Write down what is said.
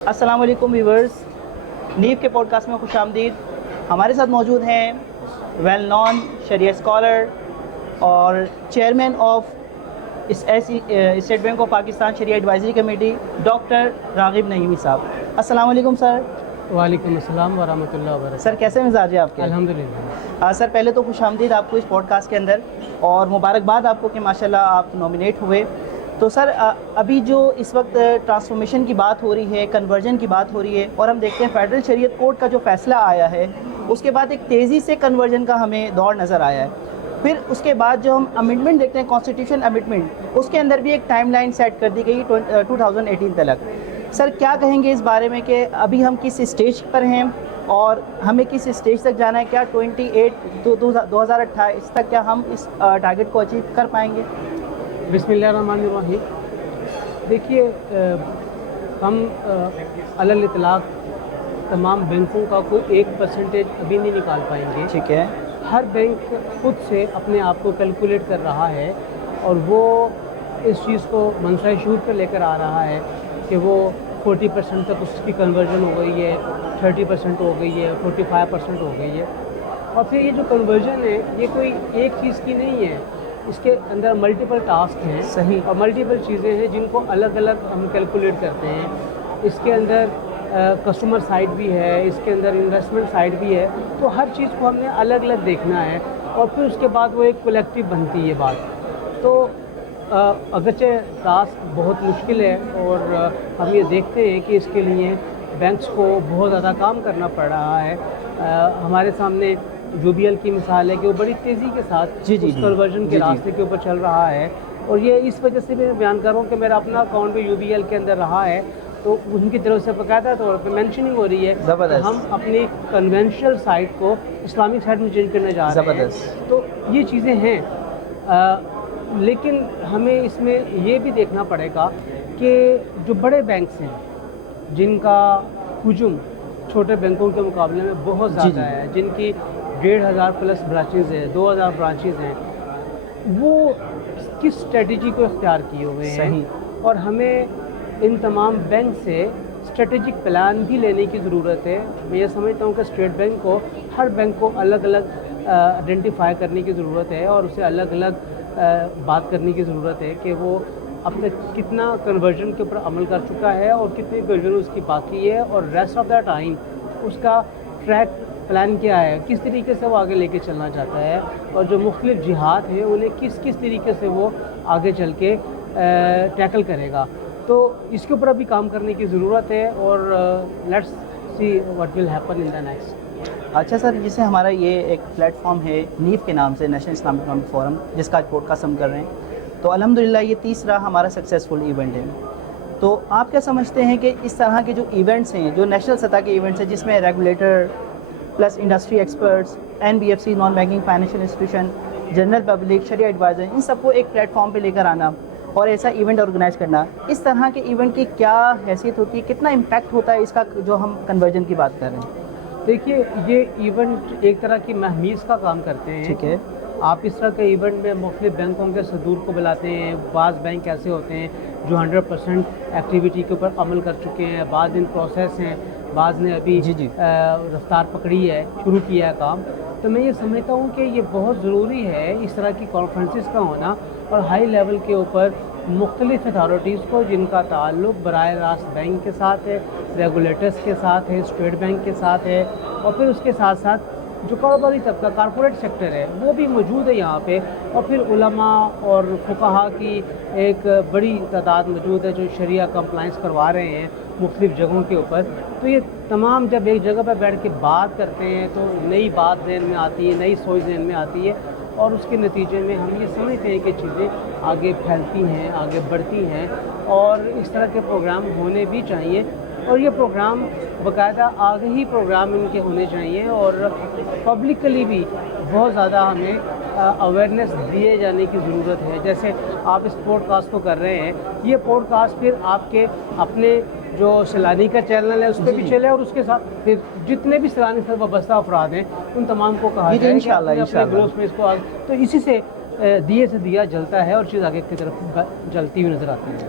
السلام علیکم ویورز، نیف کے پوڈکاسٹ میں خوش آمدید۔ ہمارے ساتھ موجود ہیں ویل نون شریعہ اسکالر اور chairman of State Bank of Pakistan شریعہ advisory committee doctor Raghib Naeemi صاحب۔ السلام علیکم سر۔ وعلیکم السلام ورحمۃ اللہ وبرکاتہ۔ سر کیسے مزاج ہے آپ کے؟ الحمدللہ۔ سر پہلے تو خوش آمدید آپ کو اس پوڈکاسٹ کے اندر، اور مبارکباد آپ کو کہ ماشاءاللہ آپ نامینیٹ ہوئے۔ تو سر ابھی جو اس وقت ٹرانسفارمیشن کی بات ہو رہی ہے، کنورژن کی بات ہو رہی ہے، اور ہم دیکھتے ہیں فیڈرل شریعت کورٹ کا جو فیصلہ آیا ہے اس کے بعد ایک تیزی سے کنورژن کا ہمیں دور نظر آیا ہے۔ پھر اس کے بعد جو ہم امنڈمنٹ دیکھتے ہیں، کانسٹیٹیوشن امنڈمنٹ، اس کے اندر بھی ایک ٹائم لائن سیٹ کر دی گئی 2018 تک۔ سر کیا کہیں گے اس بارے میں کہ ابھی ہم کس اسٹیج پر ہیں اور ہمیں کس اسٹیج تک جانا ہے؟ کیا 2028 تک کیا ہم اس ٹارگٹ کو اچیو کر پائیں گے؟ بسم اللہ الرحمن الرحیم۔ دیکھیے، ہم علی الاطلاق تمام بینکوں کا کوئی 1% ابھی نہیں نکال پائیں گے۔ ٹھیک ہے۔ ہر بینک خود سے اپنے آپ کو کیلکولیٹ کر رہا ہے اور وہ اس چیز کو منصۂ شعور پہ لے کر آ رہا ہے کہ وہ 40% تک اس کی کنورژن ہو گئی ہے، 30% ہو گئی ہے، 45% ہو گئی ہے۔ اور پھر یہ جو کنورژن ہے یہ کوئی ایک چیز کی نہیں ہے، اس کے اندر ملٹیپل ٹاسک ہیں۔ صحیح۔ اور ملٹیپل چیزیں ہیں جن کو الگ الگ ہم کیلکولیٹ کرتے ہیں۔ اس کے اندر کسٹمر سائڈ بھی ہے، اس کے اندر انویسٹمنٹ سائڈ بھی ہے، تو ہر چیز کو ہم نے الگ الگ دیکھنا ہے اور پھر اس کے بعد وہ ایک کولیکٹیو بنتی ہے بات۔ تو اگرچہ ٹاسک بہت مشکل ہے اور ہم یہ دیکھتے ہیں کہ اس کے لیے بینکس کو بہت زیادہ کام کرنا پڑ رہا ہے۔ ہمارے سامنے یو بی ایل کی مثال ہے کہ وہ بڑی تیزی کے ساتھ اس کنورژن کے راستے کے اوپر چل رہا ہے، اور یہ اس وجہ سے میں بیان کر رہا ہوں کہ میرا اپنا اکاؤنٹ بھی یو بی ایل کے اندر رہا ہے، تو ان کی طرف سے باقاعدہ طور پہ مینشننگ ہو رہی ہے کہ ہم اپنی کنونشنل سائٹ کو اسلامک سائٹ میں چینج کرنے جا رہے ہیں۔ تو یہ چیزیں ہیں، لیکن ہمیں اس میں یہ بھی دیکھنا پڑے گا کہ جو بڑے بینکس ہیں جن کا حجم چھوٹے بینکوں کے مقابلے میں بہت زیادہ ہے، جن کی 1500 پلس برانچز ہیں، 2000 برانچز ہیں، وہ کس اسٹریٹجی کو اختیار کیے ہوئے ہیں، اور ہمیں ان تمام بینک سے اسٹریٹجک پلان بھی لینے کی ضرورت ہے۔ میں یہ سمجھتا ہوں کہ اسٹیٹ بینک کو ہر بینک کو الگ الگ آئیڈینٹیفائی کرنے کی ضرورت ہے اور اسے الگ الگ بات کرنے کی ضرورت ہے کہ وہ اب تک کتنا کنورژن کے اوپر عمل کر چکا ہے اور کتنی کنورژن اس کی باقی ہے، اور ریسٹ آف دا ٹائم اس کا ٹریک پلان کیا ہے، کس طریقے سے وہ آگے لے کے چلنا چاہتا ہے، اور جو مختلف جہات ہیں انہیں کس کس طریقے سے وہ آگے چل کے ٹیکل کرے گا۔ تو اس کے اوپر ابھی کام کرنے کی ضرورت ہے، اور let's see what will happen in the next. اچھا سر، جسے ہمارا یہ ایک پلیٹ فارم ہے نیف کے نام سے، نیشنل اسلامک اکنامک فورم، جس کا پوڈکاسٹ ہم کر رہے ہیں، تو الحمدللہ یہ تیسرا ہمارا سکسیزفل ایونٹ ہے۔ تو آپ کیا سمجھتے ہیں کہ اس طرح کے جو ایونٹس ہیں، جو نیشنل سطح کے ایونٹس ہیں، جس میں regulator plus industry experts, NBFC non banking financial institution, general public, شریعہ ایڈوائزر، ان سب کو ایک پلیٹ فارم پہ لے کر آنا اور ایسا ایونٹ آرگنائز کرنا، اس طرح کے ایونٹ کی کیا حیثیت ہوتی ہے، کتنا امپیکٹ ہوتا ہے اس کا جو ہم کنورژن کی بات کر رہے ہیں؟ دیکھیے، یہ ایونٹ ایک طرح کی مہمیز کا کام کرتے ہیں۔ ٹھیک ہے۔ آپ اس طرح کے ایونٹ میں مختلف بینکوں کے صدور کو بلاتے ہیں۔ بعض بینک ایسے ہوتے ہیں جو 100% ایکٹیویٹی کے اوپر عمل کر چکے ہیں، بعض ان پروسیس ہیں، بعض نے ابھی رفتار پکڑی ہے، شروع کیا ہے کام۔ تو میں یہ سمجھتا ہوں کہ یہ بہت ضروری ہے اس طرح کی کانفرنسز کا ہونا، اور ہائی لیول کے اوپر مختلف اتھارٹیز کو جن کا تعلق براہ راست بینک کے ساتھ ہے، ریگولیٹرز کے ساتھ ہے، اسٹیٹ بینک کے ساتھ ہے، اور پھر اس کے ساتھ ساتھ جو کاروباری طبقہ، کارپوریٹ سیکٹر ہے، وہ بھی موجود ہے یہاں پہ، اور پھر علماء اور فقہا کی ایک بڑی تعداد موجود ہے جو شریعہ کمپلائنس کروا رہے ہیں مختلف جگہوں کے اوپر۔ تو یہ تمام جب ایک جگہ پہ بیٹھ کے بات کرتے ہیں تو نئی بات ذہن میں آتی ہے، نئی سوچ ذہن میں آتی ہے، اور اس کے نتیجے میں ہم یہ سمجھتے ہیں کہ چیزیں آگے پھیلتی ہیں، آگے بڑھتی ہیں، اور اس طرح کے پروگرام ہونے بھی چاہیے، اور یہ پروگرام باقاعدہ آگے ہی پروگرام ان کے ہونے چاہیے، اور پبلکلی بھی بہت زیادہ ہمیں اویئرنیس دیے جانے کی ضرورت ہے۔ جیسے آپ اس پوڈ کاسٹ کو کر رہے ہیں، یہ پوڈ کاسٹ پھر آپ کے اپنے جو سیلانی کا چینل ہے اس پہ بھی چلے، اور اس کے ساتھ پھر جتنے بھی سیلانی سے وابستہ افراد ہیں ان تمام کو کہا جائے کہ اپنے گروپس میں اس کو تو اسی سے دیے سے دیا جلتا ہے اور چیز آگے کی طرف جلتی ہوئی نظر آتی ہے۔